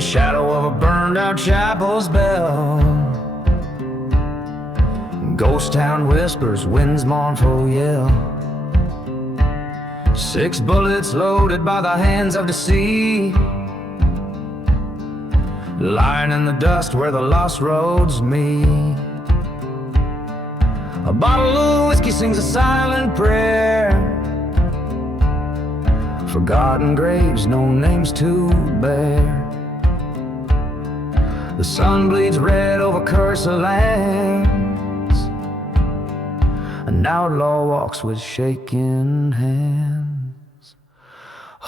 the shadow of a burned out chapel's bell. Ghost town whispers, wind's mournful yell. 6 bullets loaded by the hands of the sea, lying in the dust where the lost roads meet. A bottle of whiskey sings a silent prayer. Forgotten graves, no names to bear. The sun bleeds red over cursed lands. An outlaw walks with shaking hands.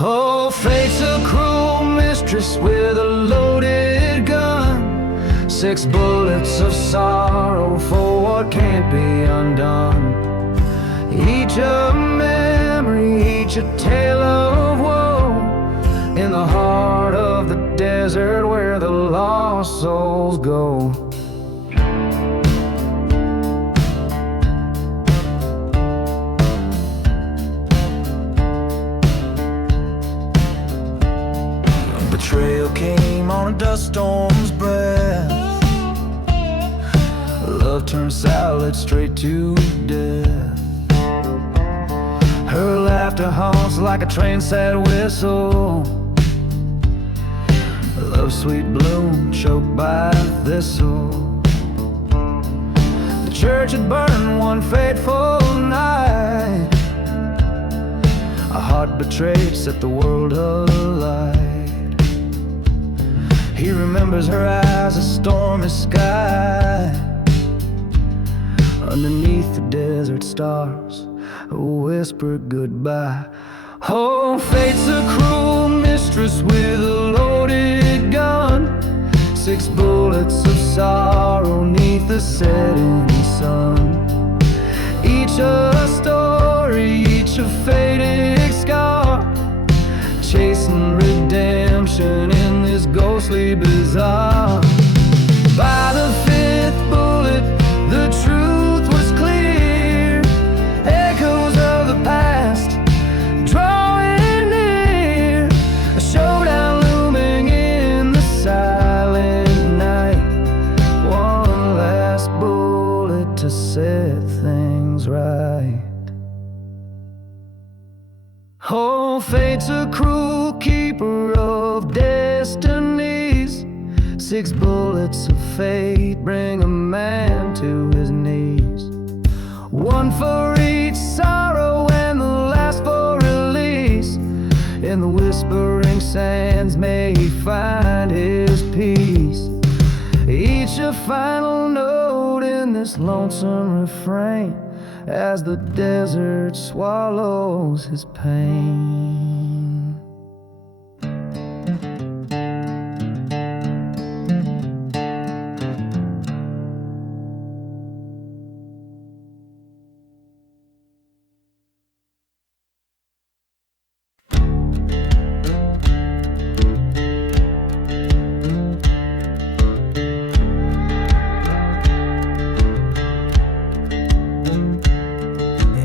Oh, fate's a cruel mistress with a loaded gun. 6 bullets of sorrow for what can't be undone. Each a memory, each a tale of woe, in the heart of the desert where the lost souls go. Betrayal came on a dust storm's breath. Love turned salad straight to death. Her laughter haunts like a train's sad whistle. Love's sweet bloom choked by thistle. The church had burned one fateful night. A heart betrayed set the world alight. He remembers her eyes, a stormy sky. Underneath the desert stars, a whispered goodbye. Oh, fate's a cruel mistress with a loaded gun. 6 bullets of sorrow neath the setting sun. Each a story, each a faded scar, chasing redemption in this ghostly bazaar. By the 5th bullet, the truth was clear. Echoes of the past drawing near. A showdown looming in the silent night. One last bullet to set things right. Oh, fate's a cruel keeper of destinies. 6 bullets of fate bring a man to his knees. One for each sorrow and the last for release. In the whispering sands may he find his peace. Each a final note in this lonesome refrain, as the desert swallows his pain.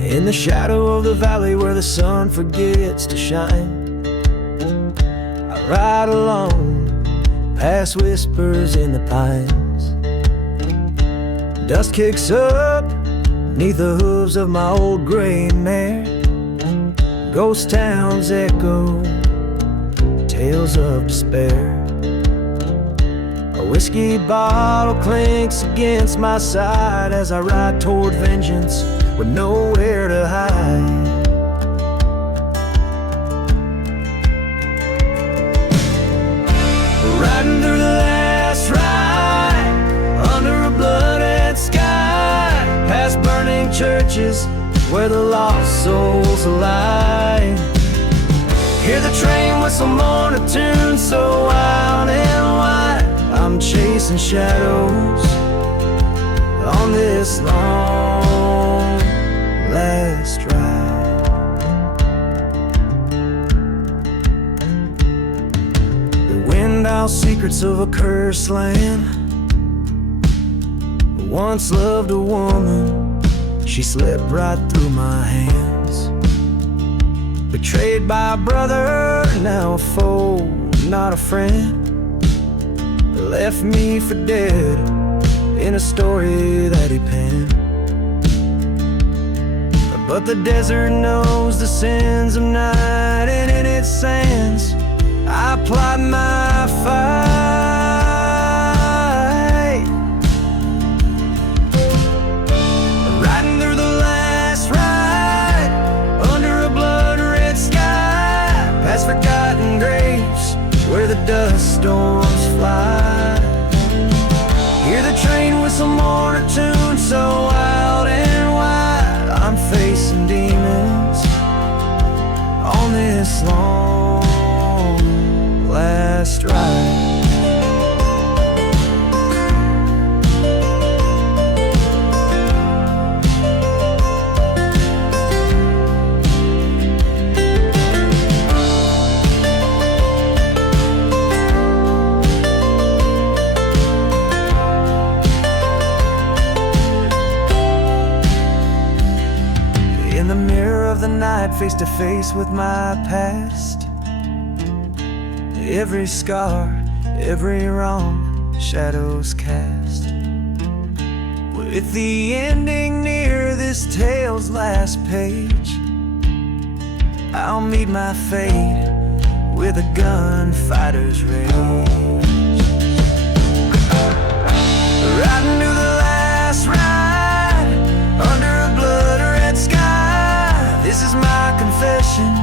In the shadow of the valley where the sun forgets to shine, I ride along past whispers in the pines. Dust kicks up neath the hooves of my old gray mare. Ghost towns echo tales of despair. A whiskey bottle clinks against my side as I ride toward vengeance with nowhere to hide. Riding through the last ride under a blooded sky, past burning churches where the lost souls lie. Hear the train whistle mourn a tune so wild and wide. I'm chasing shadows on this long last ride. The wind out secrets of a cursed land. Once loved a woman, she slipped right through my hands. Betrayed by a brother, now a foe, not a friend. left me for dead in a story that he penned. But the desert knows the sins of night, and in its sands I plied my fight. Riding through the last ride under a blood-red sky, past forgotten graves where the dust storms fly. Hear the train whistle monotone, so wild and wide. I'm facing demons on this long last ride. In the mirror of the night, face to face with my past. Every scar, every wrong, shadows cast. With the ending near this tale's last page, I'll meet my fate with a gunfighter's rage. Riding to the last ride under a blood-red sky. This is my confession,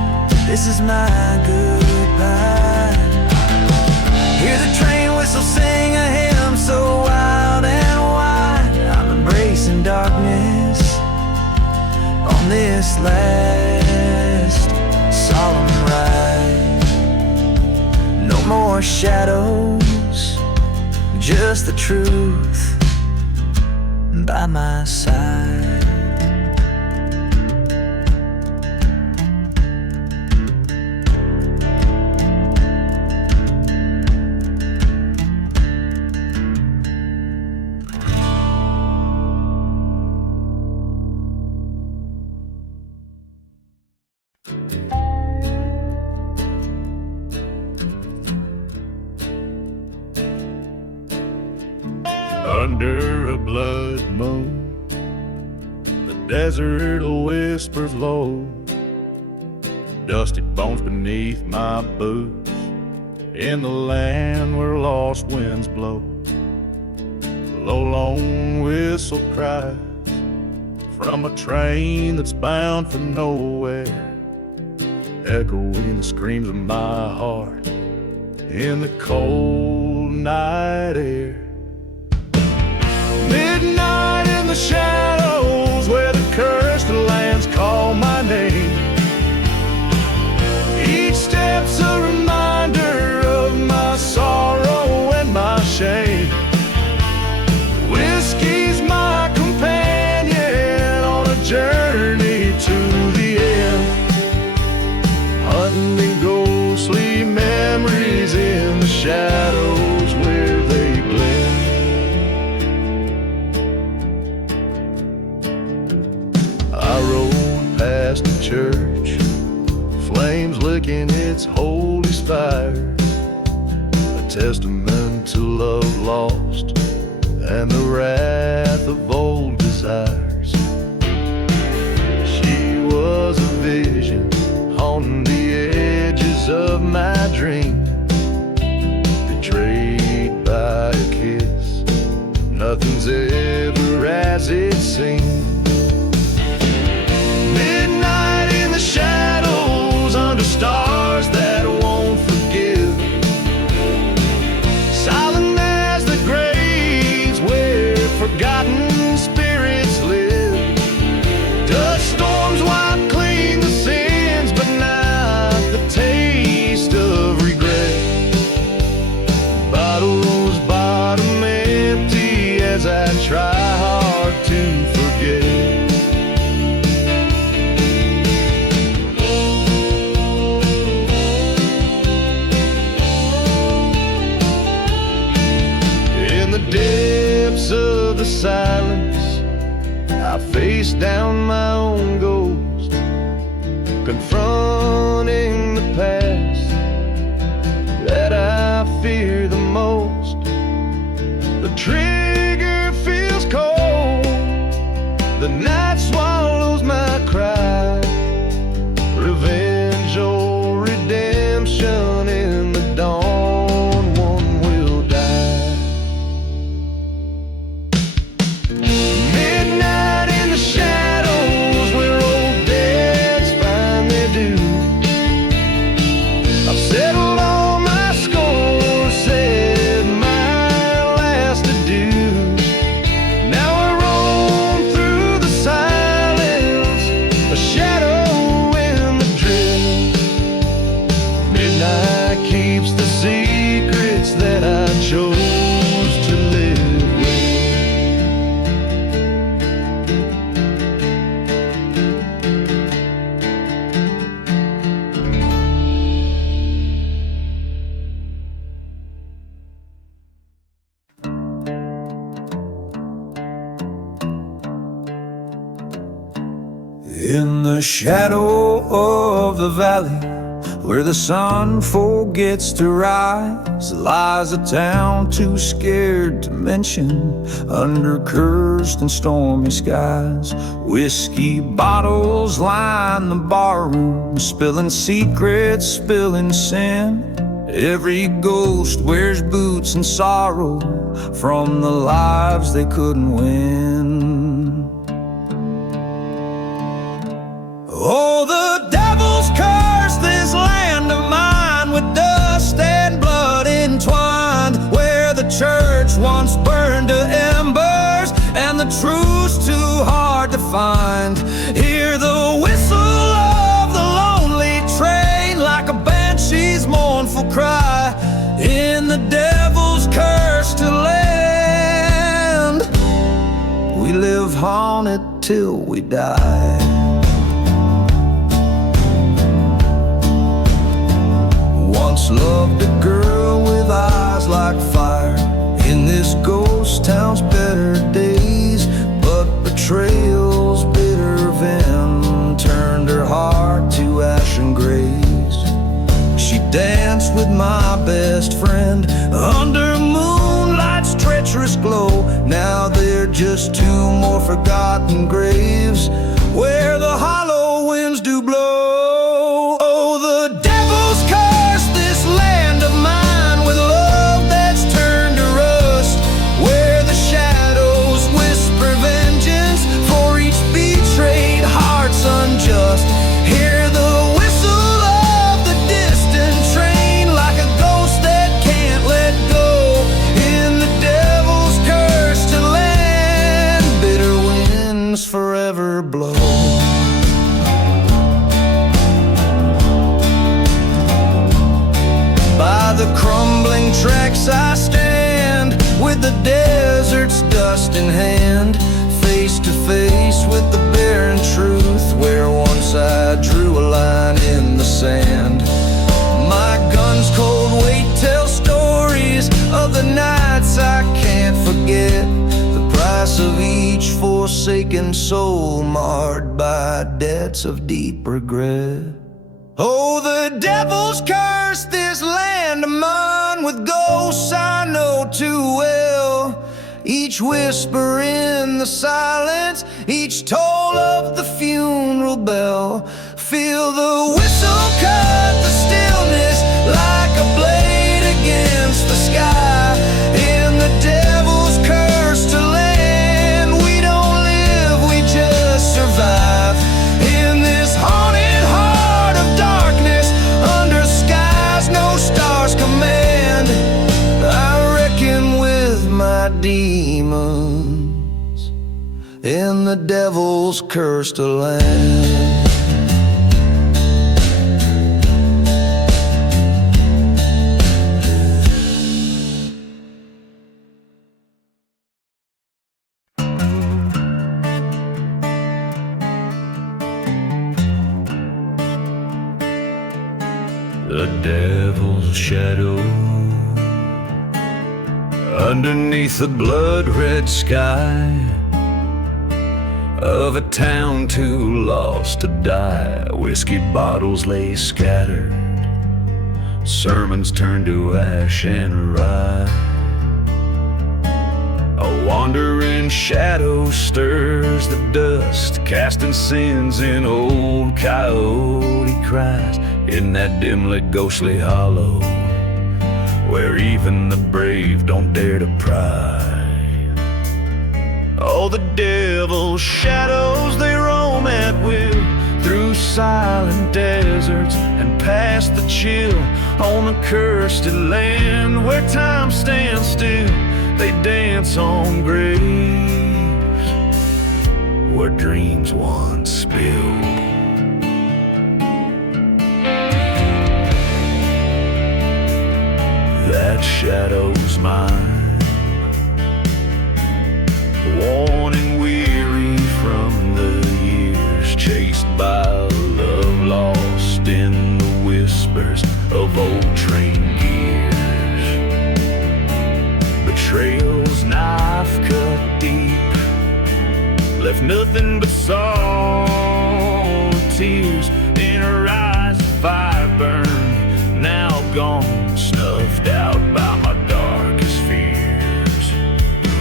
this is my goodbye. Hear the train whistle sing a hymn so wild and wide. I'm embracing darkness on this last solemn ride. No more shadows, just the truth by my side. Under a blood moon, the desert whispers low, dusty bones beneath my boots, in the land where lost winds blow. Low lone whistle cries from a train that's bound for nowhere, echoing the screams of my heart in the cold night air. Midnight in the shadows where the cursed lands call my name. Each step's a reminder of my sorrow and my shame. Whiskey's my companion on a journey to the end, hunting ghostly memories in the shadows where they blend. I rode past the church, flames licking its holy spires, a testament to love lost and the wrath of old desires. She was a vision on the edges of my dream, betrayed by a kiss. Nothing's ever as it seemed. Midnight in the shadows under stars that won't forgive, silent as the graves where forgotten spirits live. Dust storms wipe clean the sins, but not the taste of regret. Bottles bottom empty as I try hard to forget. Depths of the silence, I face down my own ghost, confronting the past that I fear the most. trigger feels cold, the night swallows my cry. Revenge or redemption in the dawn, one will die. Midnight in the shadows where old dads find their due. I've settled all my scores, said my last adieu. Now I roam through the silence, a shadow in the drift. Midnight keeps the secrets that I chose to live with. In the shadow of the valley, where the sun forgets to rise, lies a town too scared to mention, under cursed and stormy skies. Whiskey bottles line the barroom, spilling secrets, spilling sin. Every ghost wears boots and sorrow from the lives they couldn't win. Oh, the devil's cursed this land of mine, with dust and blood entwined, where the church once burned to embers and the truth's too hard to find. Hear the whistle of the lonely train, like a banshee's mournful cry, in the devil's cursed land. We live haunted till we die. Once loved a girl with eyes like fire, in this ghost town's better days, but betrayal's bitter venom turned her heart to ashen grays. She danced with my best friend under moonlight's treacherous glow. Now they're just two more forgotten graves where the hollow winds do blow. Oh, the devil's cursed this land of mine, with love that's turned to rust, where the shadows whisper vengeance for each betrayed heart's unjust. Hear the whistle of the distant train, like a ghost that can't let go, in the devil's cursed land, bitter winds forever blow. By the crumbling tracks I stand, with the desert's dust in hand, face to face with the barren truth, where once I drew a line in the sand. My gun's cold weight tells stories of the nights I can't forget, the price of each forsaken soul marred by debts of deep regret. Oh, the devil's cursed this land of mine, with ghosts I know too well, each whisper in the silence, each toll of the funeral bell. Feel the whistle cut the stillness like a blade against the sky, in the devil's cursed land. We don't live, we just survive, in this haunted heart of darkness, under skies no stars command. I reckon with my demons in the devil's cursed land. The devil's shadow underneath the blood-red sky of a town too lost to die. Whiskey bottles lay scattered, sermons turned to ash and rye. Wandering shadow stirs the dust, casting sins in old coyote cries, in that dim-lit ghostly hollow, where even the brave don't dare to pry. Oh, the devil's shadows, they roam at will through silent deserts and past the chill, on the cursed land where time stands still. They dance on graves where dreams once spilled. That shadow's mine, worn and weary from the years, chased by love lost in the whispers of old train gears. Betrayal's knife cut deep, left nothing but sorrow, tears in her eyes. Fire burned, now gone, snuffed out by my darkest fears.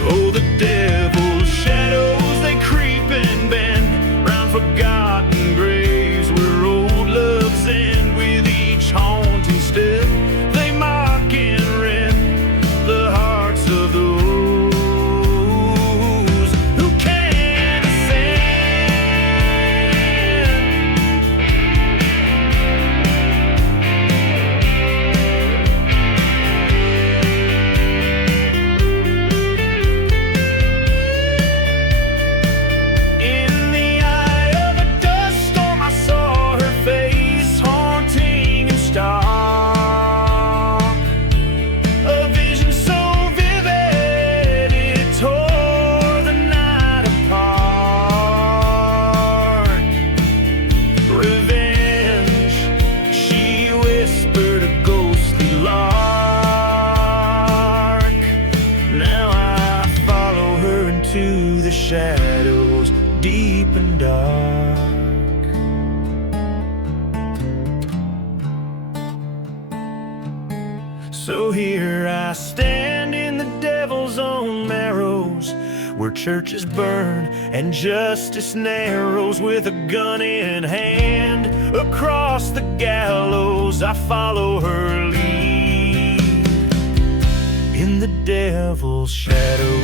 Oh, the devil's shadows, they creep and bend round forgotten graves where old loves end. With each haunting step, they mock and rend the hearts of those who can't In the eye of a dust storm, I saw her face, haunting and stark. A vision so vivid, it tore the night apart. Revenge, she whispered a ghostly lark. Now I follow her into the shadows, deep and dark. So here I stand in the devil's own narrows, where churches burn and justice narrows. With a gun in hand, across the gallows I follow her lead, in the devil's shadow.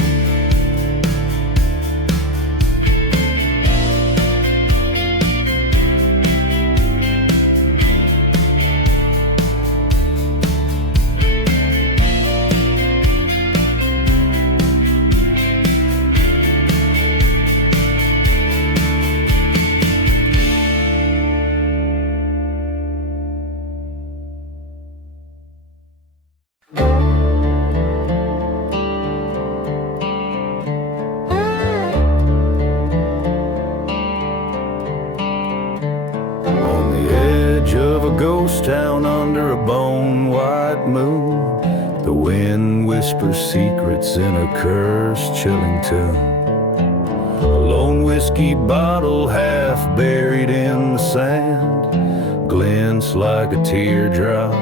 On the edge of a ghost town under a bone-white moon, the wind whispers secrets in a cursed, chilling tune. A lone whiskey bottle half buried in the sand glints like a teardrop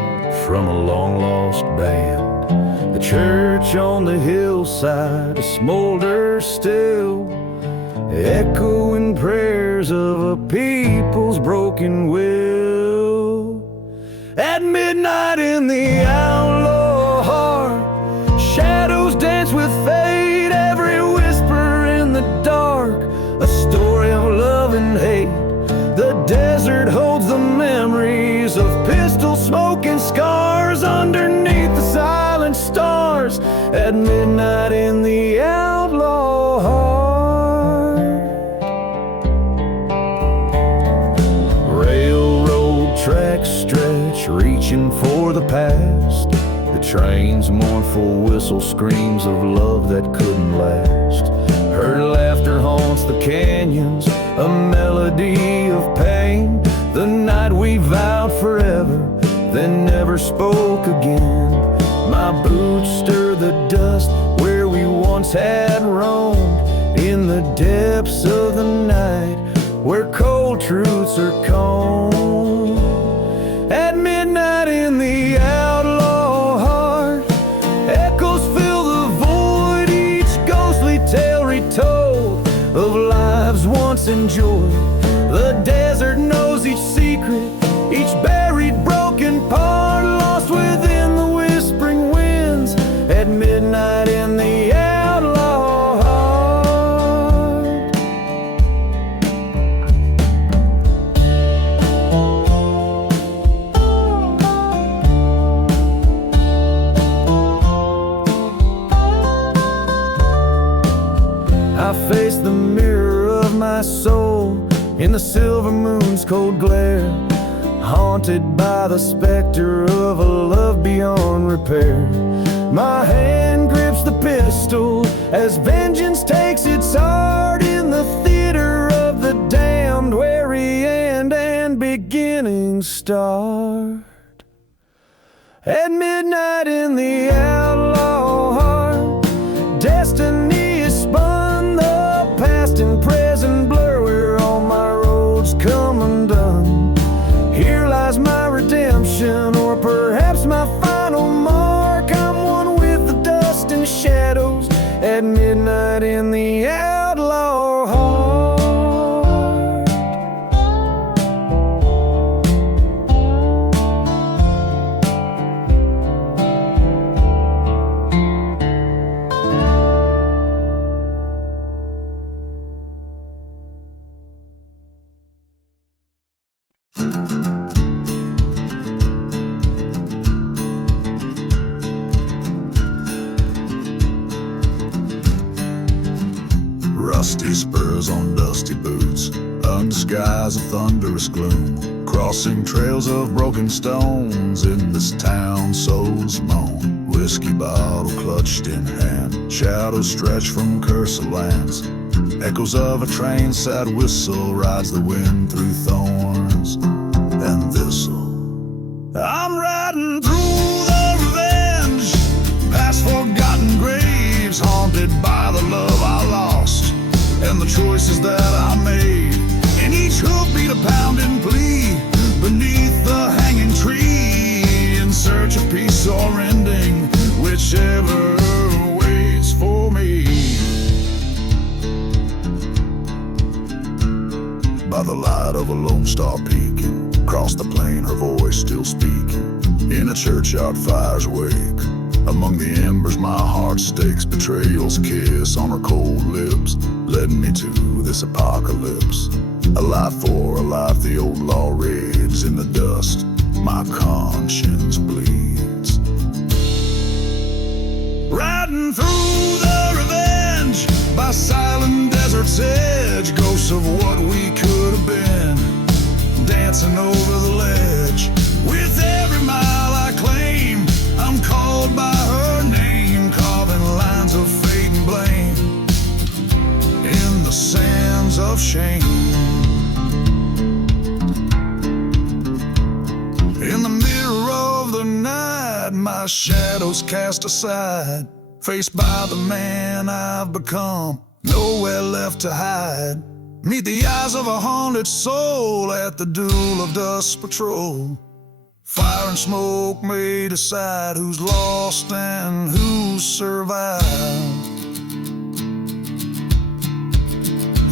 from a long-lost band. The church on the hillside smolders still, echoing prayers of a people's broken will. At midnight in the outlaw heart, shadows dance with fate, every whisper in the dark, a story of love and hate. The desert holds the memories of pistol smoke and scars underneath the silent stars. At midnight in the outlaw heart, railroad tracks stretch, reaching for the past. The train's mournful whistle screams of love that couldn't last. Her laughter haunts the canyons, a melody of pain. The night we vowed forever, then never spoke again. My boots stir the dust where we once had roamed, in the depths of the night where cold truths are combed. At midnight in the outlaw heart, echoes fill the void, each ghostly of lives once enjoyed. The desert knows each secret, each buried broken part, lost within the whispering winds at midnight in the outlaw heart. I face the mirror of my soul in the silver moon's cold glare, haunted by the specter of a love beyond repair. My hand grips the pistol as vengeance takes its art in the theater of the damned, where end and beginning start. At midnight in the outlaw heart, destiny is spun, the past and present blur, where all my roads come undone. Here lies my redemption, or perhaps my final mark. I'm one with the dust and shadows at midnight in the outlaw heart. Rusty spurs on dusty boots, under skies of thunderous gloom, crossing trails of broken stones in this town souls moan. Whiskey bottle clutched in hand, shadows stretch from cursed lands. Echoes of a train sad whistle rides the wind through thorns and thistle. I'm riding through the revenge, past forgotten graves, haunted by the love I lost and the choices that I made. In each hoof beat a pounding plea beneath the hanging tree, in search of peace or ending, whichever waits for me. By the light of a lone star peaking, across the plain her voice still speaking. In a churchyard fire's wake, among the embers my heart stakes. Betrayal's kiss on her cold lips led me to this apocalypse. A life for a life, the old law raves in the dust, my conscience bleeds. Riding through the revenge by silent desert's edge, ghosts of what we could have been, dancing over the ledge. With every mile I claim, I'm called by her name, carving lines of fate and blame in the sands of shame. In the mirror of the night, my shadows cast aside, faced by the man I've become, nowhere left to hide. Meet the eyes of a haunted soul at the duel of dust patrol. Fire and smoke may decide who's lost and who's survived.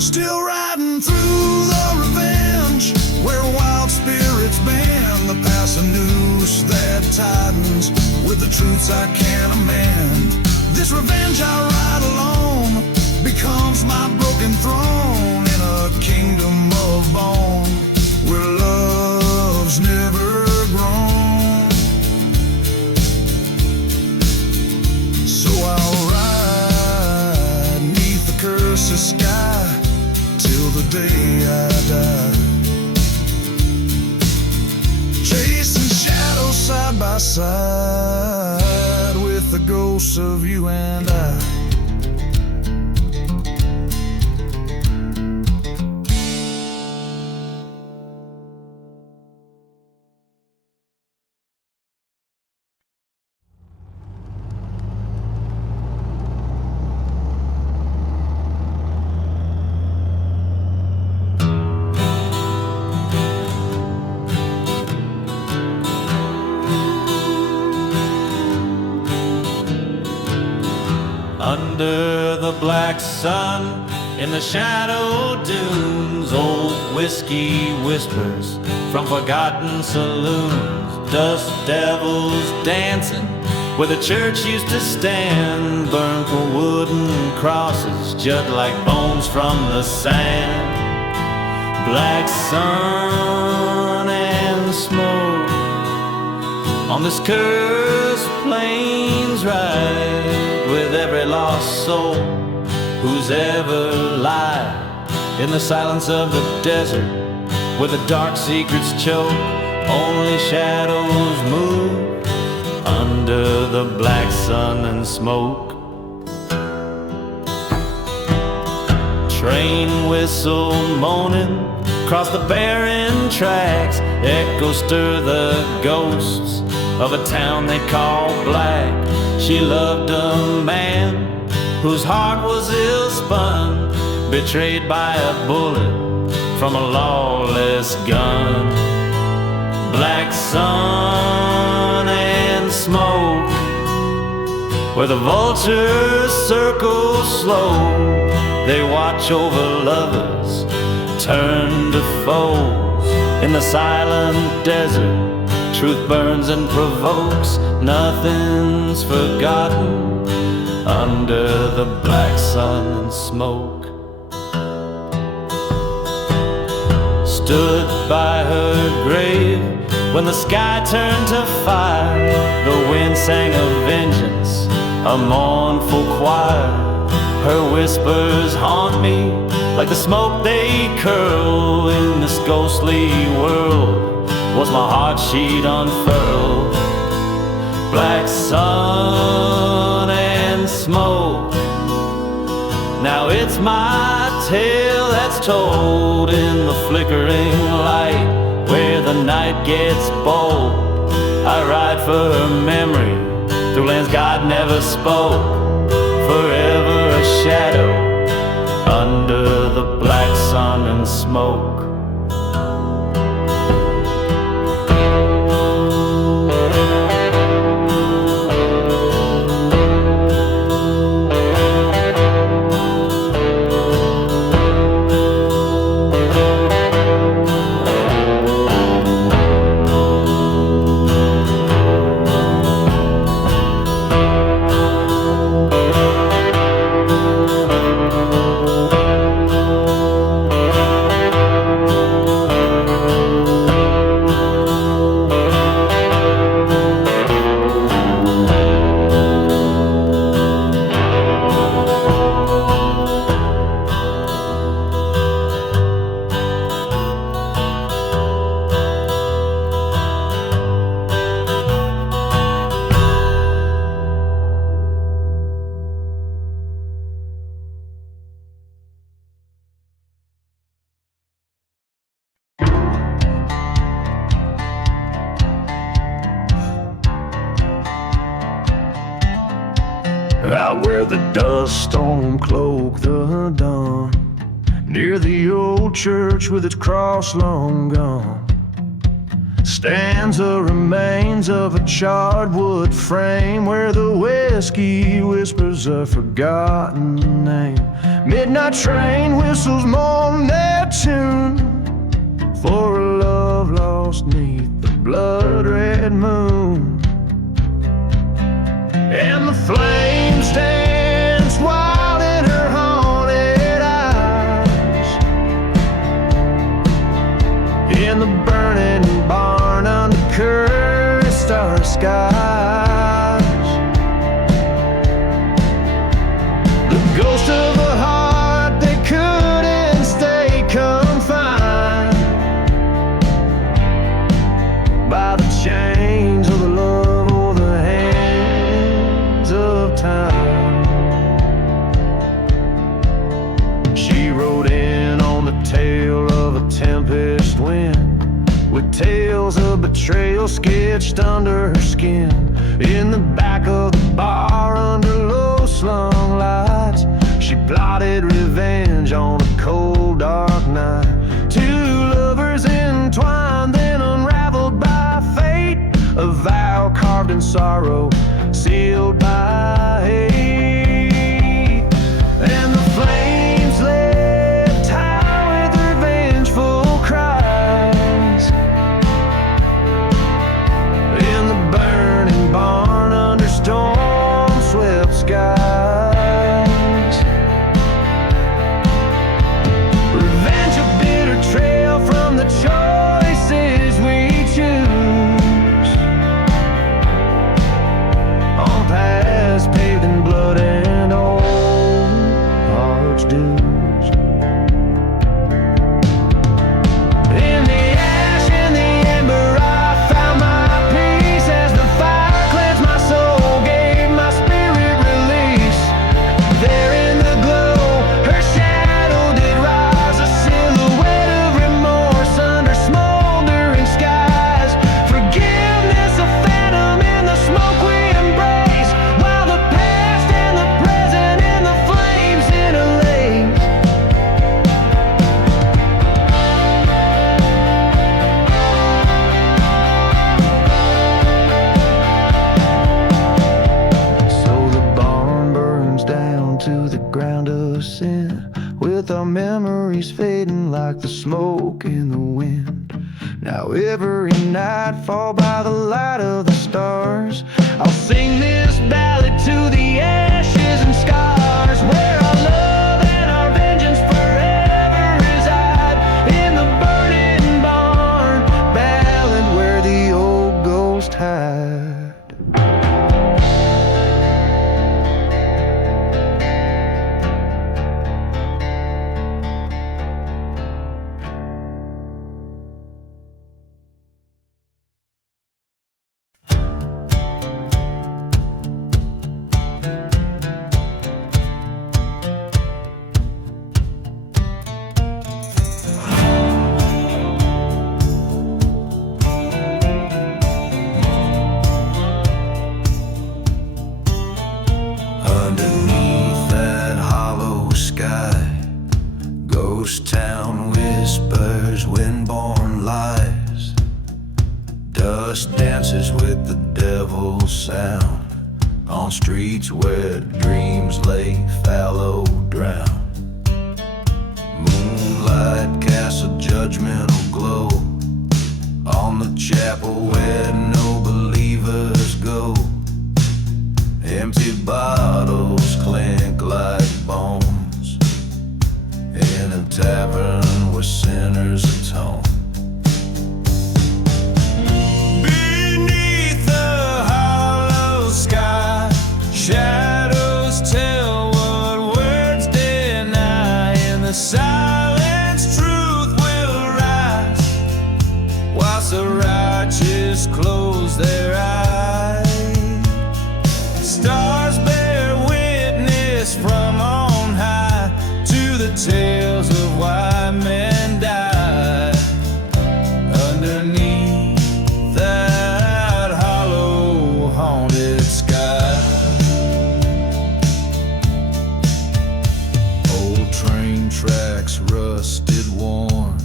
Still riding through the revenge, where wild spirits bend, the past a noose that tightens with the truths I can't amend. This revenge I ride alone becomes my broken throne in a kingdom of bone where love's never grown. So I'll ride neath the cursed sky till the day I die, chasing shadows side by side with the ghosts of you and I. Under the black sun, In the shadow dunes, old whiskey whispers from forgotten saloons. Dust devils dancing where the church used to stand, burned for wooden crosses, just like bones from the sand. Black sun and smoke on this cursed plains ride, with every lost soul who's ever lied in the silence of the desert, where the dark secrets choke. Only shadows move under the black sun and smoke. Train whistle moaning across the barren tracks, echoes stir the ghosts of a town they call black. She loved a man whose heart was ill-spun, betrayed by a bullet from a lawless gun. Black sun and smoke, where the vultures circle slow. They watch over lovers turn to foes. In the silent desert, truth burns and provokes. Nothing's forgotten under the black sun and smoke. Stood by her grave when the sky turned to fire. The wind sang of vengeance, a mournful choir. Her whispers haunt me like the smoke they curl. In this ghostly world was my heart she'd unfurl. Black sun and smoke, now it's my tale that's told in the flickering light, where the night gets bold. I ride for her memory through lands God never spoke. Forever a shadow under the black sun and smoke. Out where the dust storm cloaked the dawn, near the old church with its cross long gone, stands the remains of a charred wood frame, where the whiskey whispers a forgotten name. Midnight train whistles mourn their tune for a love lost neath the blood-red moon. And the flames dance wild in her haunted eyes, in the burning barn under cursed star skies. The ghost of a heart that couldn't stay confined by the chains of the love or the hands of time. She rode in on the tail of a tempest wind, with tales of betrayal sketched under her skin. In the back of the bar under low-slung lights, she plotted revenge on a cold dark night. Two lovers entwined, then unraveled by fate, a vow carved in sorrow, sealed by hate. And the flames lay memories fading like the smoke in the wind. Now every night fall by the light of the stars. I'll sing this ballad to the ashes and scars, where our love and our vengeance forever reside, in the burning barn, ballad where the old ghost hide. Underneath that hollow sky, ghost town whispers, windborne lies. Dust dances with the devil's sound on streets where dreams lay fallow drown. Moonlight casts a judgmental glow on the chapel where no believers go. Empty bottles clink like bones in a tavern where sinners atone. Beneath the hollow sky, shadows tell what words deny. In the silence, truth will rise, whilst the righteous close their eyes. Stars bear witness from on high to the tales of why men died underneath that hollow, haunted sky. Old train tracks rusted, worn,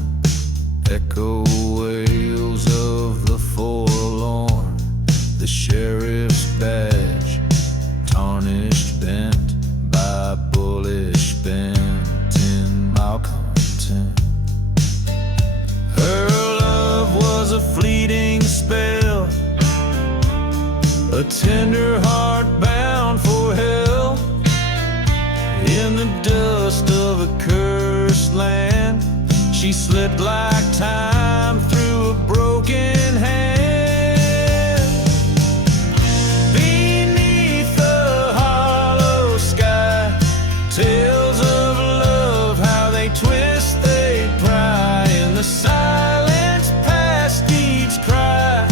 echo wails of the forlorn. The sheriff's badge tarnished, bent by bullish bent in malcontent. Her love was a fleeting spell, a tender heart bound for hell. In the dust of a cursed land, she slipped like time through a broken hand. Tales of love, how they twist, they pry in the silence past each cry,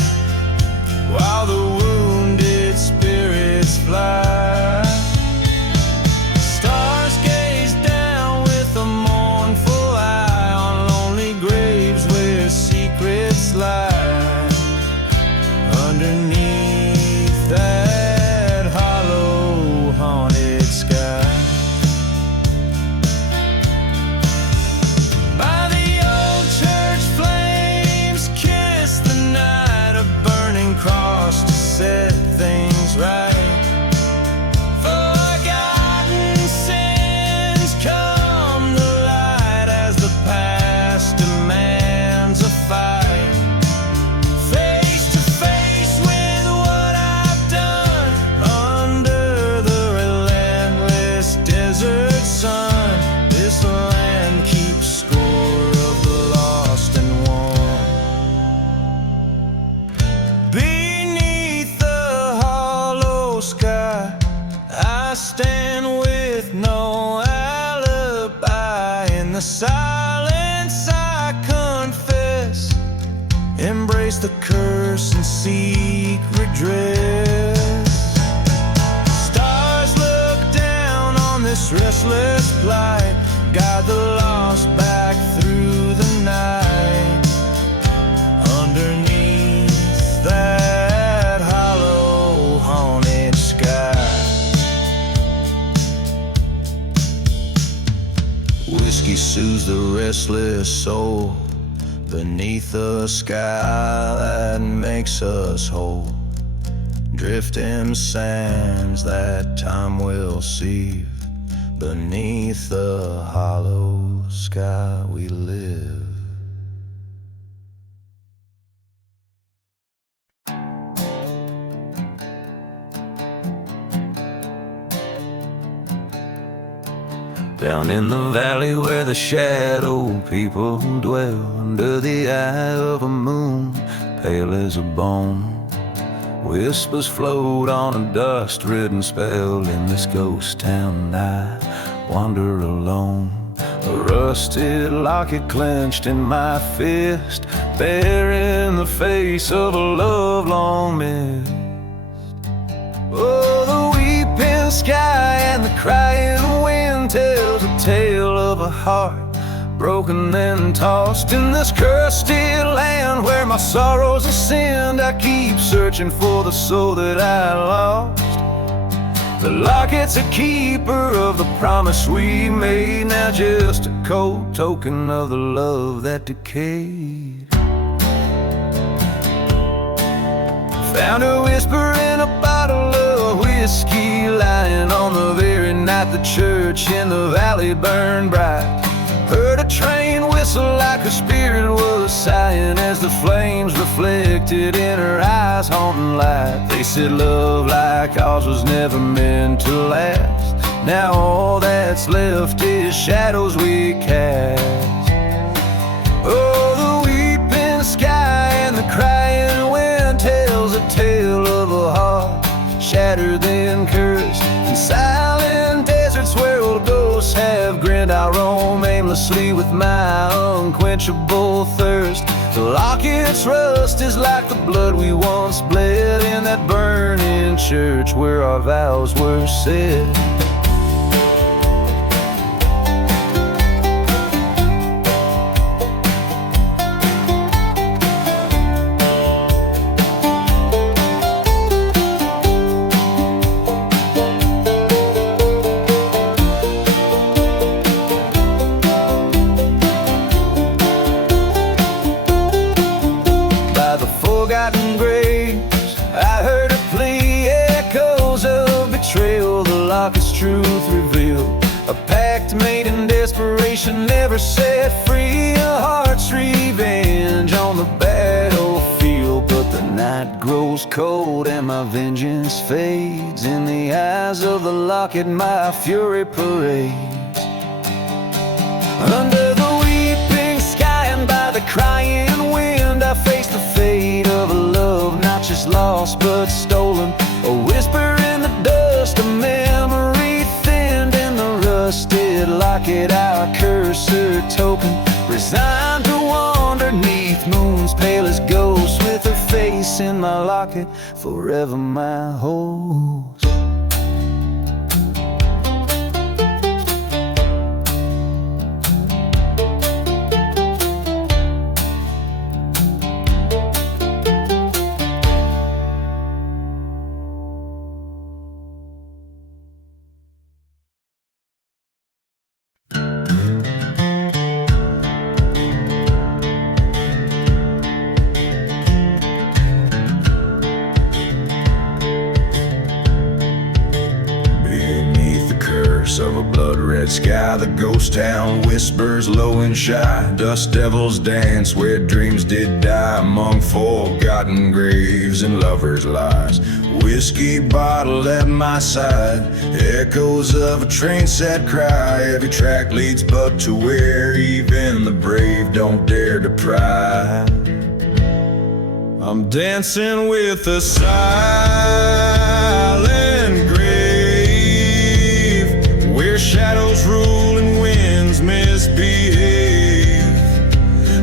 while the wounded spirits fly. Stars gaze down with a mournful eye on lonely graves where secrets lie underneath that hollow, haunted sky. Cross to set things right. Forgotten sins come to light as the past demands a fight. Face to face with what I've done under the relentless desert sun. This land keeps score of the lost and won. Beneath the hollow sky, I stand with no alibi. In the silence I confess, embrace the curse and seek redress. Stars look down on this restless plight, guide the lost back through the night underneath that hollow, haunted sky. Whiskey soothes the restless soul beneath the sky that makes us whole. Drifting sands that time will sieve, Beneath the hollow sky we live. Down in the valley where the shadow people dwell, under the eye of a moon pale as a bone, whispers float on a dust-ridden spell. In this ghost town I wander alone, a rusted locket clenched in my fist, bearing the face of a love-long mist. Oh, the weeping sky and the crying wind tells a tale of a heart broken and tossed. In this cursed land where my sorrows ascend, I keep searching for the soul that I lost. The locket's a keeper of the promise we made, now just a cold token of the love that decayed. Found a whisper in a bottle of whiskey, lying on the very night the church in the valley burned bright. Heard a train whistle like her spirit was sighing, as the flames reflected in her eyes haunting light. They said love like ours was never meant to last. Now all that's left is shadows we cast. Oh, the weeping sky and the crying wind tells a tale of a heart shattered then cursed. In silent deserts where old ghosts have grinned, I roam aimlessly with my unquenchable thirst. The locket's rust is like the blood we once bled in that burning church where our vows were said. Truth revealed, a pact made in desperation, never set free. A heart's revenge on the battlefield, but the night grows cold and my vengeance fades. In the eyes of the locket my fury parades. Under the weeping sky and by the crying wind, I face the fate of a love not just lost but stolen. A whisper in the dust, a memory rusted locket, our cursor token, resigned to wander neath moon's palest ghost, with her face in my locket, forever my host. Of a blood-red sky, the ghost town whispers low and shy. Dust devils dance where dreams did die, among forgotten graves and lovers' lies. Whiskey bottled at my side, echoes of a train set cry. Every track leads but to where even the brave don't dare to pry. I'm dancing with a silent grave, where shadows rule and winds misbehave.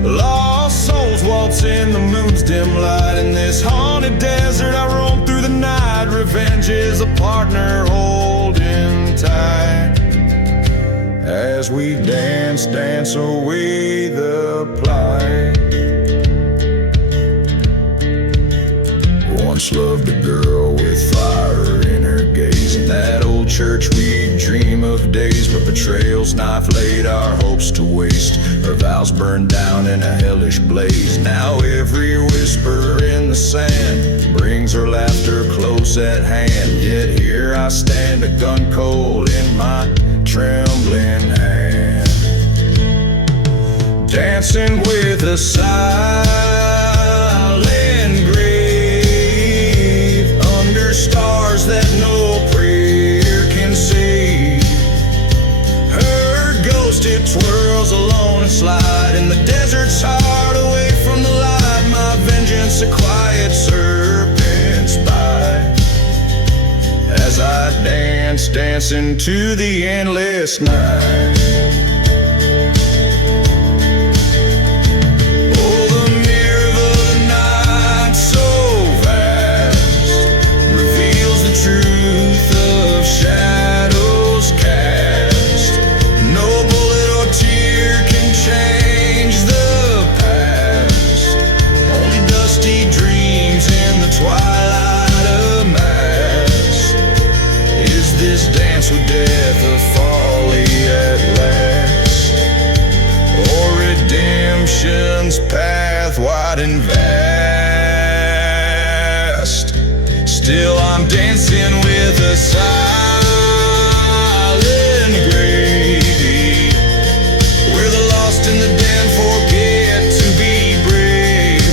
Lost souls waltz in the moon's dim light. In this haunted desert I roam through the night. Revenge is a partner holding tight. As we dance, dance away the plight. Once loved a girl with fire in her gaze. In that old church we'd dream of days, but betrayal's knife laid our hopes to waste. Her vows burned down in a hellish blaze. Now every whisper in the sand brings her laughter close at hand. Yet here I stand, a gun cold in my trembling hand, dancing with a silent grave under stars that no prayer can save. Her ghost, it twirls alone and slide in the desert's heart, away from the light. My vengeance, a quiet serpent's bite, as I dance, dance into the endless night. Oh, the mirror of the night, so vast, reveals the truth of shadows cast. No bullet or tear can change the past, only dusty dreams in the twilight of mass. Is this dance with death a folly at last, or redemption's path wide and vast? Still I'm dancing with a silent grave, where the lost and the damned forget to be brave.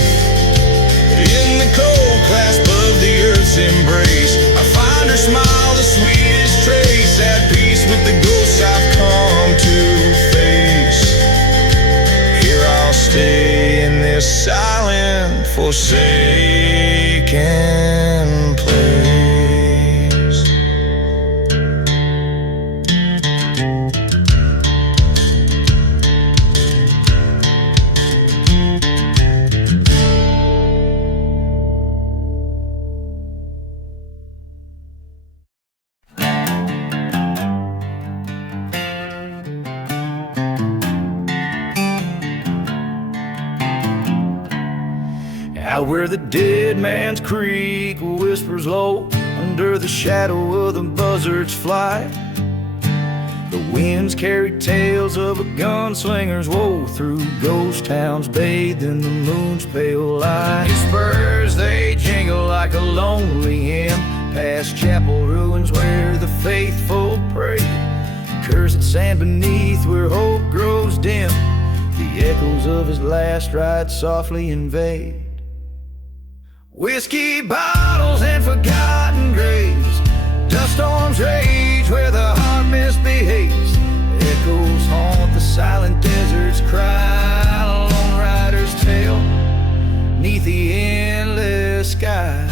In the cold clasp of the earth's embrace, I find her smile, the sweetest trace, at peace with the ghosts I've come to face. Here I'll stay in this silent, forsaken place. Out where the dead man's creek whispers low, under the shadow of the buzzard's flight, the winds carry tales of a gunslinger's woe through ghost towns bathed in the moon's pale light. His spurs, they jingle like a lonely hymn, past chapel ruins where the faithful pray. Cursed sand beneath where hope grows dim, the echoes of his last ride softly invade. Whiskey bottles and forgotten graves, dust storms rage where the heart misbehaves. Echoes haunt the silent desert's cry, a lone rider's tale neath the endless sky.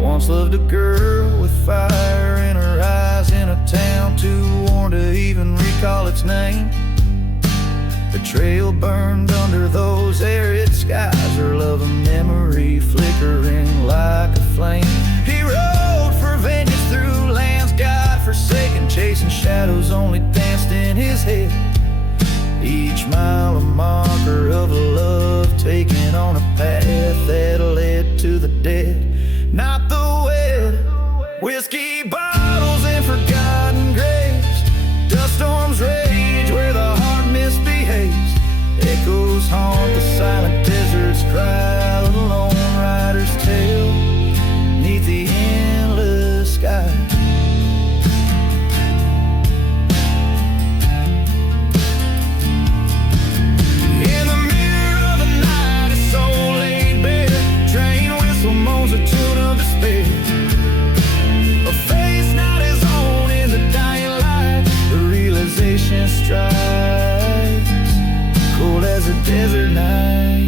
Once loved a girl with fire in her eyes, in a town too worn to even recall its name. The trail burned under those arid skies, her love a memory flickering like a flame. He rode for vengeance through lands God-forsaken, chasing shadows only danced in his head. Each mile a marker of a love taken on a path that led to the dead. Not the wed, whiskey bottles and forgotten graves, dust storms rage where the heart misbehaves. Echoes haunt the silent desert's cry, the lone rider's tale neath the endless sky. In the mirror of the night, his soul laid bare, train whistle moans a tune of despair. A face not his own in the dying light, the realization strikes, cold as a desert night.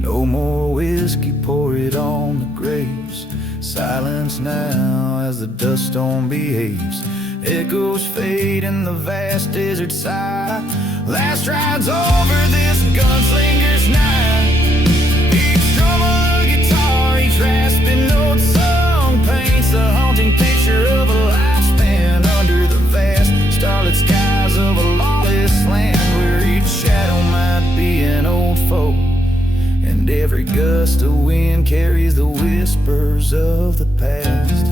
No more whiskey, pour it on the graves. Silence now as the dust storm behaves. Echoes fade in the vast desert sigh. Last ride's over this gunslinger's night. Each drum of a guitar, each rasping note song paints a haunting picture of a lifespan under the vast starlit skies of a lawless land, where each shadow might be an old foe, and every gust of wind carries the whispers of the past.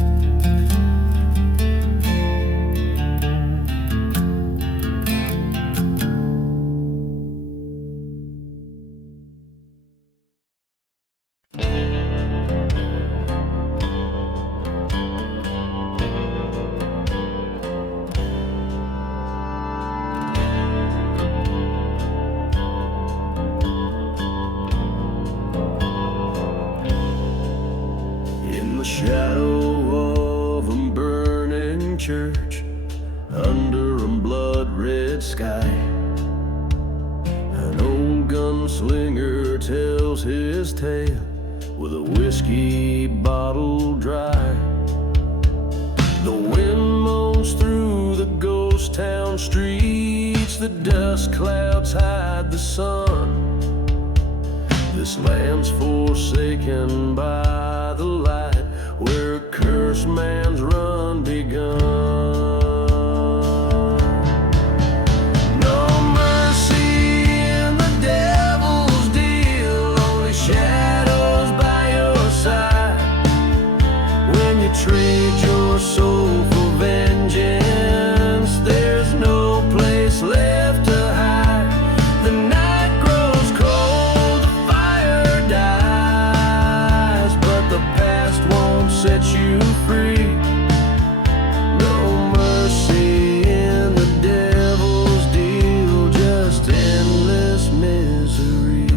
tells his tale with a whiskey bottle dry. The wind moans through the ghost town streets, the dust clouds hide the sun. This land's forsaken by the light, where a cursed man's run begun. Trade your soul for vengeance. There's no place left to hide. The night grows cold, the fire dies, but the past won't set you free. No mercy in the devil's deal, just endless misery.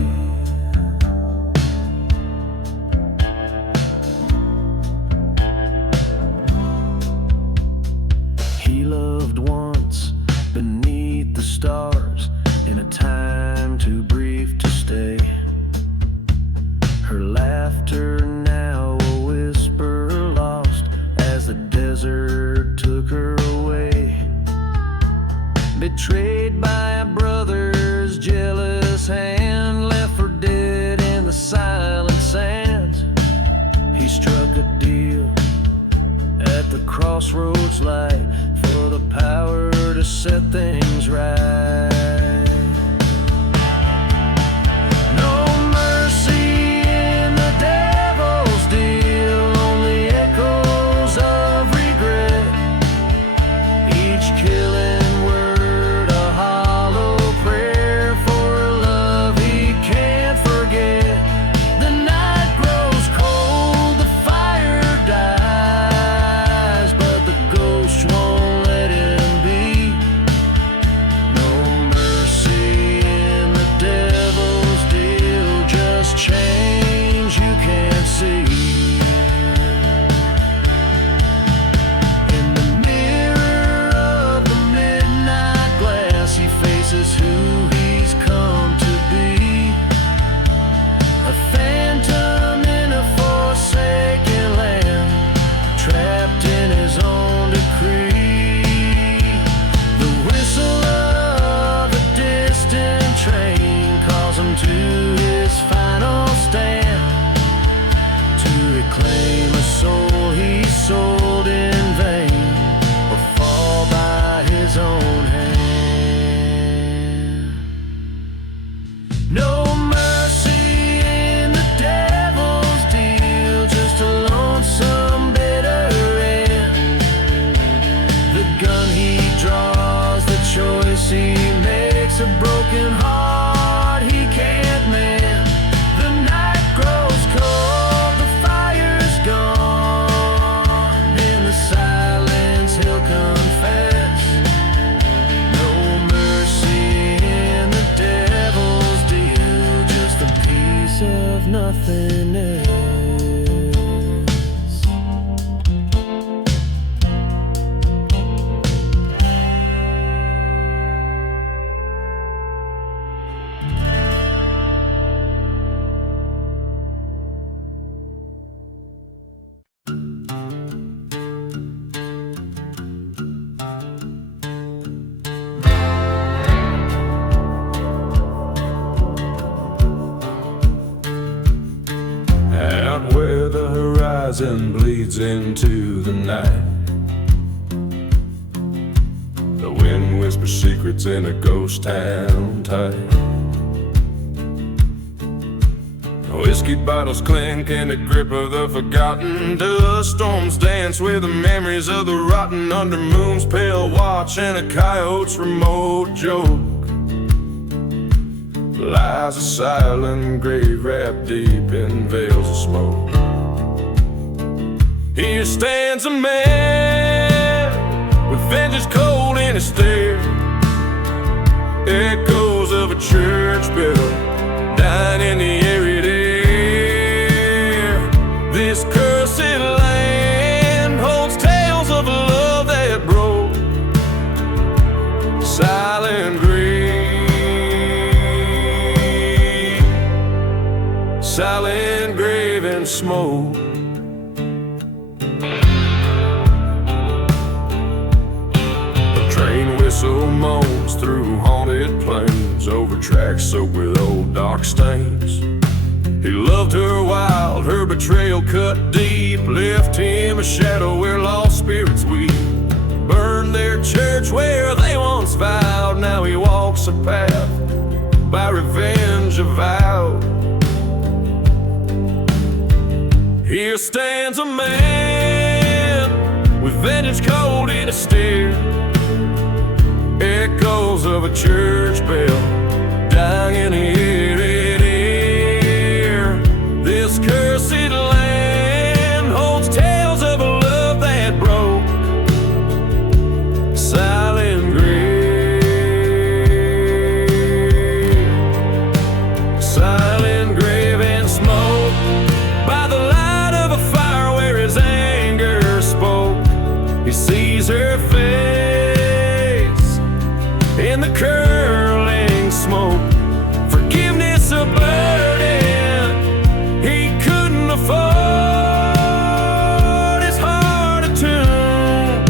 Stars in a time too brief to stay. Her laughter now a whisper lost as the desert took her away. Betrayed by a brother's jealous hand, left for dead in the silent sands. He struck a deal at the crossroads light for the power to set things right. No mercy in the devil's deal, only echoes of regret. Each killing word a hollow prayer for a love he can't forget. The night grows cold, the fire dies, but the ghost won't let him be. No mercy in the devil's deal, just change you can't see. In the mirror of the midnight glass, he faces who he's come to be. A phantom in a forsaken land, trapped in his own decree. The whistle of a distant train calls him to his final stand, to reclaim a soul he sold in vain, or fall by his own hand. No mercy in the devil's deal, just a lonesome bitter end. The gun he draws, the choice he makes, a broken heart he can't mend. The night grows cold, the fire's gone. In the silence he'll confess. No mercy in the devil's deal, just a piece of nothingness. Out where the horizon bleeds into the night, the wind whispers secrets in a ghost town tight. Whiskey bottles clink in the grip of the forgotten dust. Storms dance with the memories of the rotten, under moon's pale watch and a coyote's remote joke. Lies a silent grave wrapped deep in veils of smoke. Here stands a man with vengeance cold in his stare, echoes of a church bell dying in the eerie air. This cursed land holds tales of a love that broke, silent grief. silent grave and smoke. A train whistle moans through haunted plains, over tracks soaked with old dark stains. He loved her wild, her betrayal cut deep, left him a shadow where lost spirits weep. Burned their church where they once vowed, now he walks a path by revenge avowed. Here stands a man with vengeance cold in his stare, echoes of a church bell dying in the air. This cursed land holds tales of a love that broke. Silent grave, silent grave and smoke, by the light of a fire where his anger spoke. He sees her face in the curling smoke. Forgiveness a burden he couldn't afford. His heart attuned,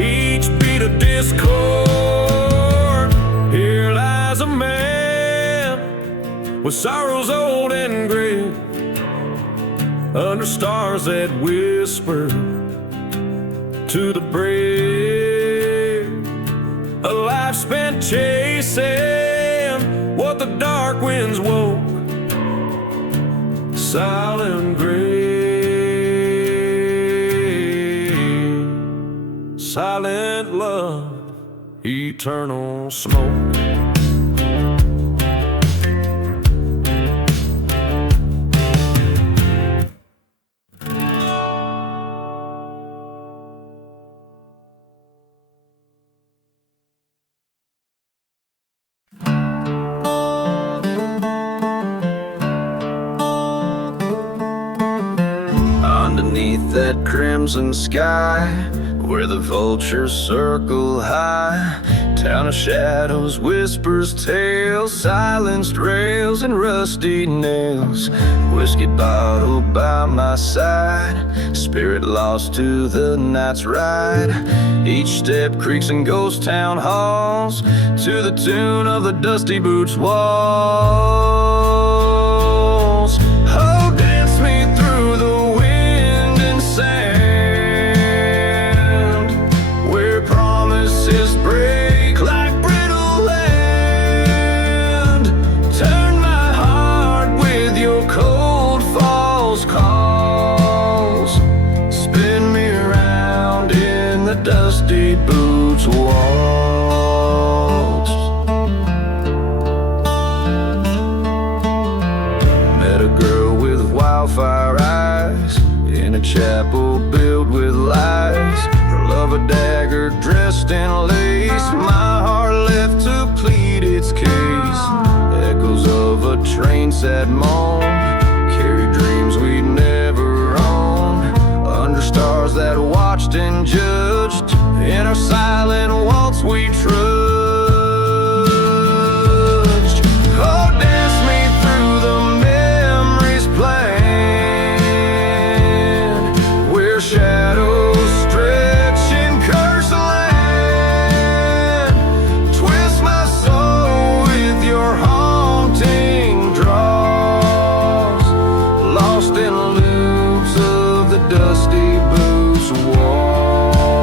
each beat a discord. Here lies a man with sorrows old and gray, under stars that whisper to the brave. A life spent chasing what the dark winds woke. Silent grave, silent love, eternal smoke. Underneath that crimson sky, where the vultures circle high, town of shadows whispers tales, silenced rails and rusty nails. Whiskey bottle by my side, spirit lost to the night's ride. Each step creaks in ghost town halls, to the tune of the dusty boots walls. Oh, dance me through the wind and sand, where promises break like brittle land. Turn my heart with your cold false calls, spin me around in the dusty boots waltz. Met a girl with wildfire eyes in a chapel built with lies. Her love a dagger dressed in lace, my heart left to plead its case. Echoes of a train sad moan, carry dreams we'd never own, under stars that watched and judged. In our silent waltz we trudged. Oh, dance me through the memories plain, where shadows stretch and curse the land. Twist my soul with your haunting draws, lost in loops of the dusty boots walls.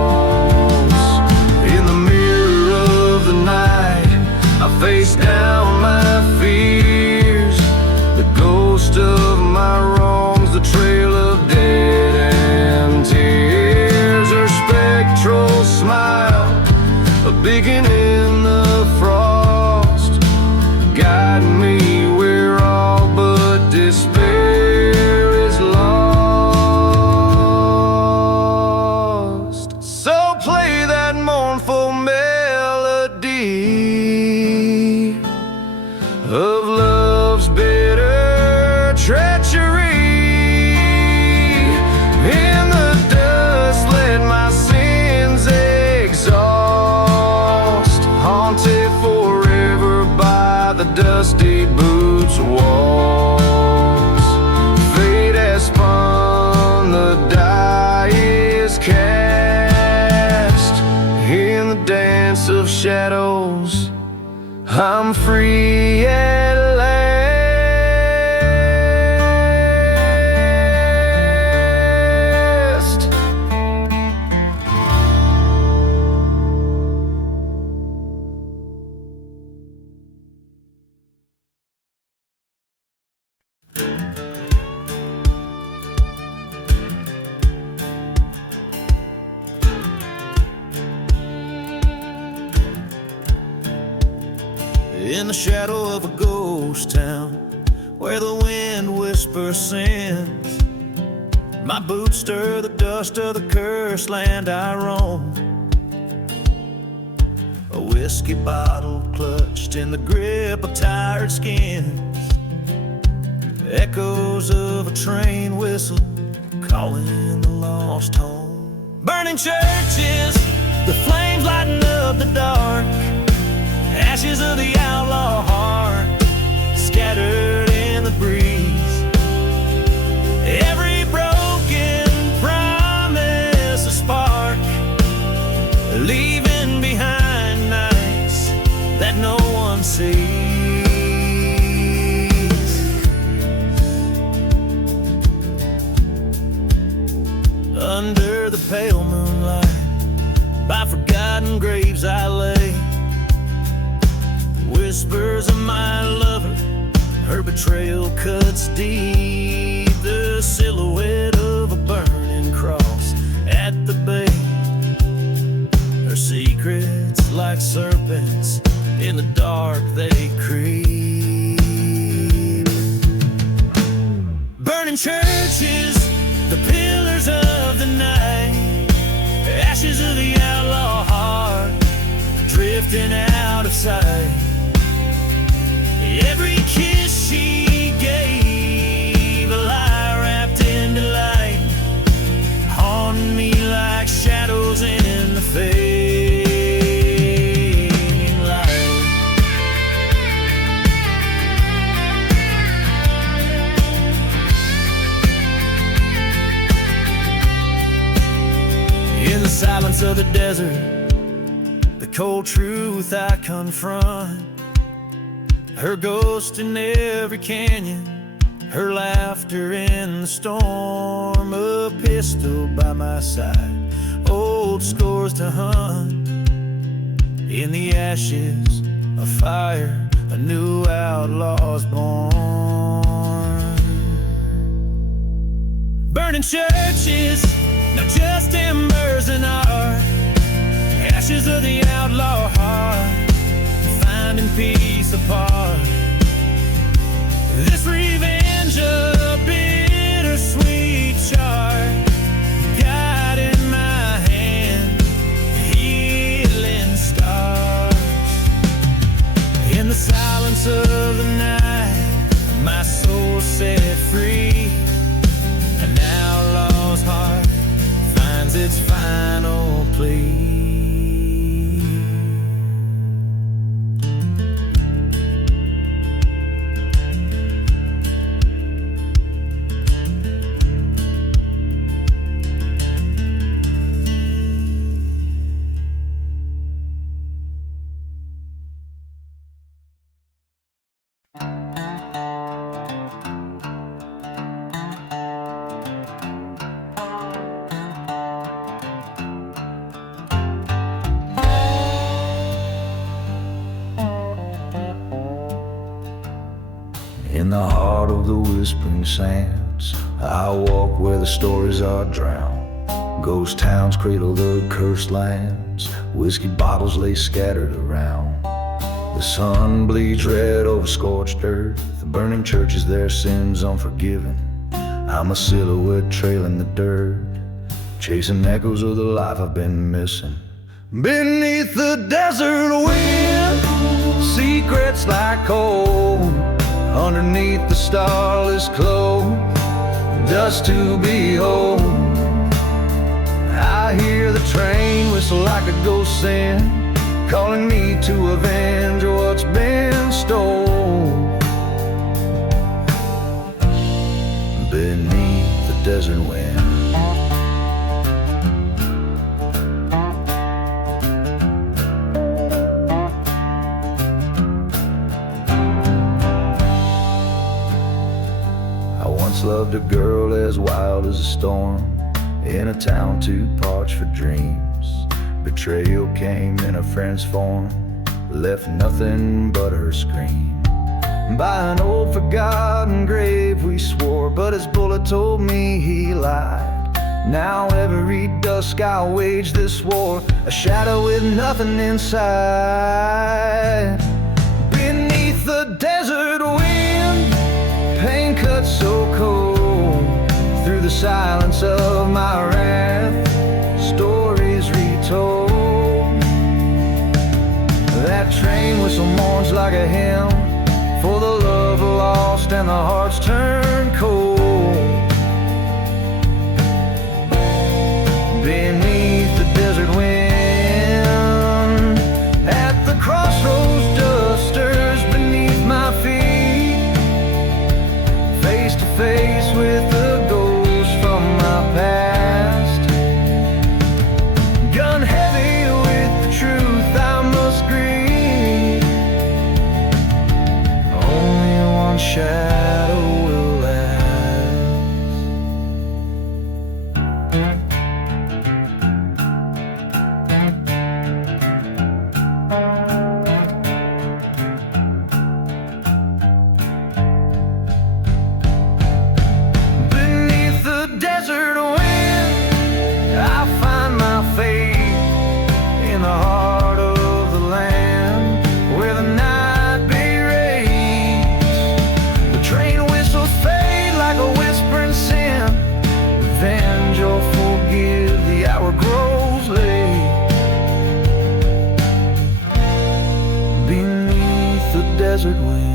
In the shadow of a ghost town, where the wind whispers sins, my boots stir the dust of the cursed land I roam. A whiskey bottle clutched in the grip of tired skins, echoes of a train whistle calling the lost home. Burning churches, the flames lighting up the dark, ashes of the outlaw heart scattered in the breeze. Every broken promise a spark, leaving behind nights that no one sees. Under the pale moonlight, by forgotten graves I lay, whispers of my lover, her betrayal cuts deep. The silhouette of a burning cross at the bay, her secrets like serpents in the dark they creep. Burning churches, the pillars of the night, ashes of the outlaw heart drifting out of sight. Every kiss she gave, a lie wrapped in delight, haunting me like shadows in the fading light. In the silence of the desert, the cold truth I confront, her ghost in every canyon, her laughter in the storm. A pistol by my side, old scores to hunt. In the ashes of fire, a new outlaw's born. Burning churches, not just embers and art, ashes of the outlaw heart, finding peace apart. This revenge a bittersweet chart, guiding my hand, healing stars. In the silence of the night, my soul set free. An outlaw's heart finds its final plea. In the heart of the whispering sands, I walk where the stories are drowned. Ghost towns cradle the cursed lands, whiskey bottles lay scattered around. The sun bleeds red over scorched earth, the burning churches, their sins unforgiven. I'm a silhouette trailing the dirt, chasing echoes of the life I've been missing. Beneath the desert wind, secrets like coal, underneath the starless glow, dust to behold. I hear the train whistle like a ghost sing, calling me to avenge what's been stolen. Beneath the desert wind, loved a girl as wild as a storm, in a town too parched for dreams. Betrayal came in a friend's form, left nothing but her scream. By an old forgotten grave we but his bullet told me he lied. Now every dusk I'll wage this war, a shadow with nothing inside. Beneath the desert wind, pain cuts so cold. Through the silence of my wrath, stories retold. That train whistle mourns like a hymn for the love lost and the hearts turned cold. Beneath the desert wind, at the crossroads, dusters beneath my feet, face to face with the ghosts from my past. Gun heavy with the truth I must grieve. Only one shadow will last. Beneath the desert wind, I find my fate in the heart of the land where the night be-rains. The train whistles fade like a whispering sin. Revenge or forgive, the hour grows late. Beneath the desert wind.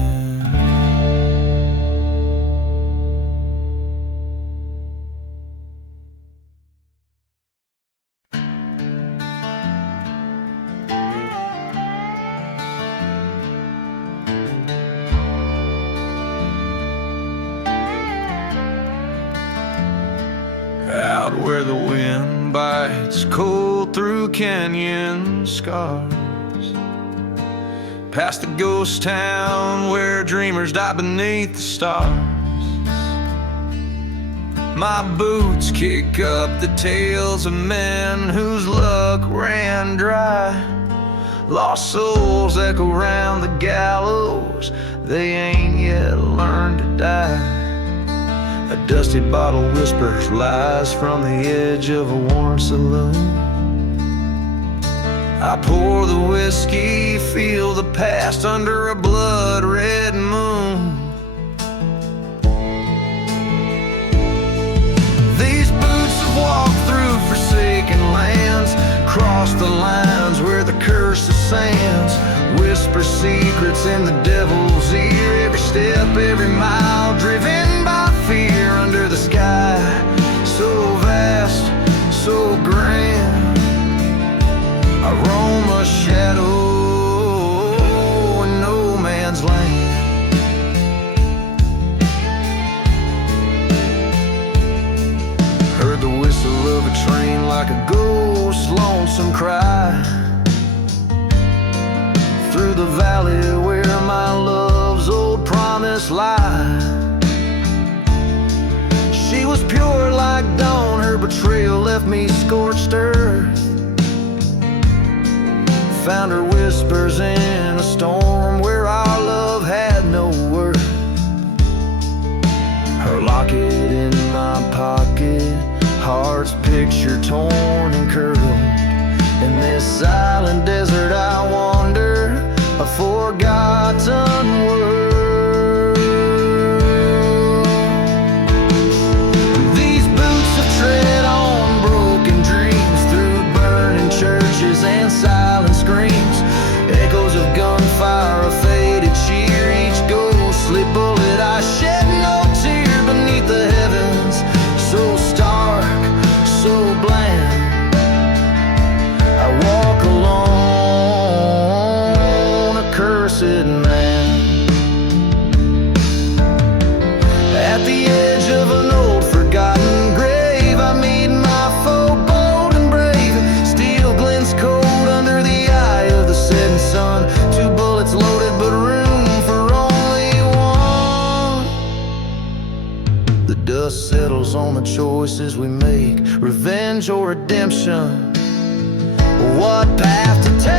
Out where the wind bites cold through canyon scars, past the ghost town where dreamers die beneath the stars. My boots kick up the tales of men whose luck ran dry. Lost souls echo round the gallows, they ain't yet learned to die. A dusty bottle whispers lies from the edge of a worn saloon. I pour the whiskey, feel the past under a blood-red moon. These boots have walked through forsaken lands, crossed the lines where the curse ascends, whisper secrets in the devil's ear. Every step, every mile, driven by fear under the sky, so vast, so grand. I roam a shadow in no man's land. Heard the whistle of a train like a ghost, lonesome cry through the valley where my love's old promise lies. She was pure like dawn, her betrayal left me scorched earth. Found her whispers in a storm where our love had no worth. Her locket in my pocket, heart's picture torn and curled. In this silent desert I wander, a forgotten world. These boots have tread on broken dreams through burning churches and silent screams. Echoes of gunfire, a faded cheer. Each ghostly bullet I shed no tear beneath the heavens, so stark, so bland. I walk alone, a cursed man. At the edge of an old forgotten grave, I meet my foe, bold and brave. Steel glints cold under the eye of the setting sun. 2 bullets loaded, but room for only one. The dust settles on the choices we make, revenge or redemption. What path to take?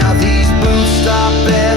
Now these boots stop at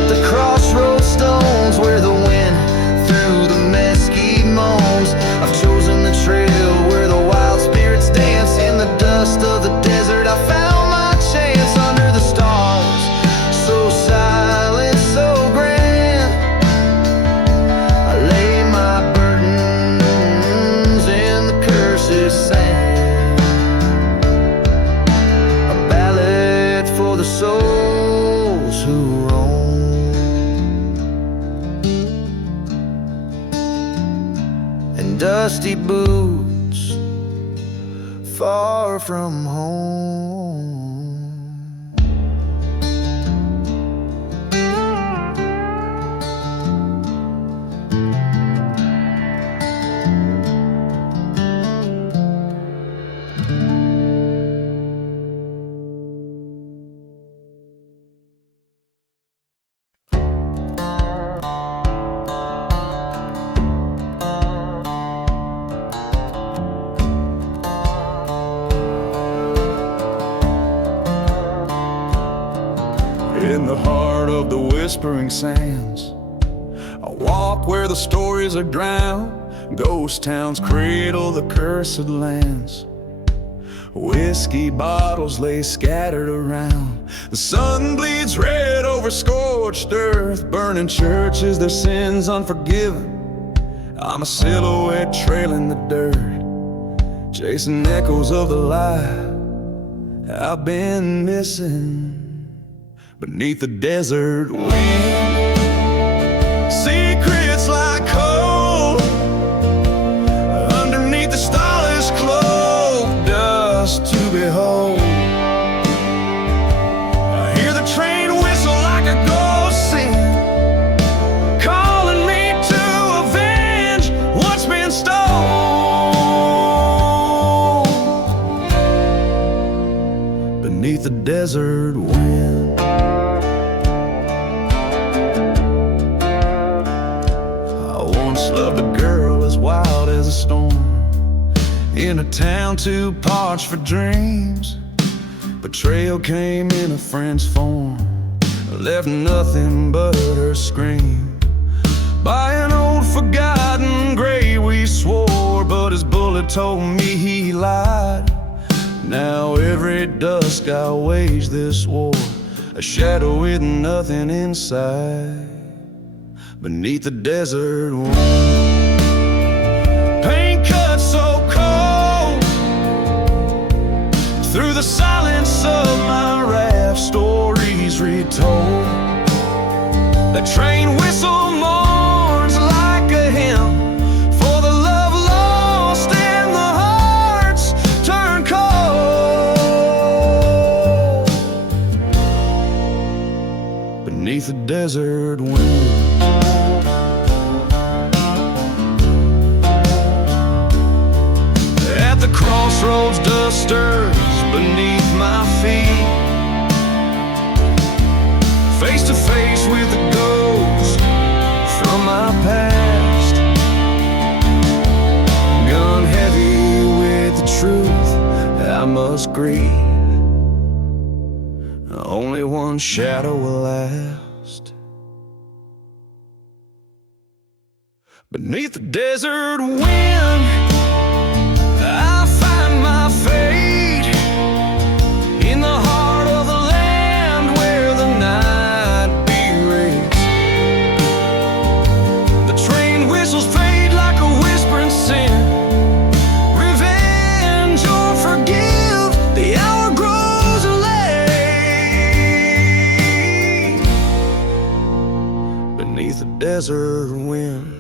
dusty boots, far from home. In the heart of the whispering sands, I walk where the stories are drowned. Ghost towns cradle the cursed lands. Whiskey bottles lay scattered around. The sun bleeds red over scorched earth, burning churches, their sins unforgiven. I'm a silhouette trailing the dirt, chasing echoes of the life I've been missing. Beneath the desert wind, secrets like cold. Underneath the starless cloak, dust to behold. I hear the train whistle like a ghost sing, calling me to avenge what's been stolen. Beneath the desert wind, loved a girl as wild as a storm, in a town too parched for dreams. Betrayal came in a friend's form, left nothing but her scream. By an old forgotten grave we swore, but his bullet told me he lied. Now every dusk I wage this war, a shadow with nothing inside. Beneath the desert wind, pain cuts so cold. Through the silence of my raft, stories retold. The train whistle mourns like a hymn for the love lost and the hearts turned cold. Beneath the desert wind, crossroads, dust stirs beneath my feet. Face to face with a ghost from my past, gun heavy with the truth I must grieve. Only one shadow will last. Beneath the desert wind, fate in the heart of the land where the night berates. The train whistles fade like a whispering sin. Revenge or forgive, the hour grows late. Beneath the desert wind,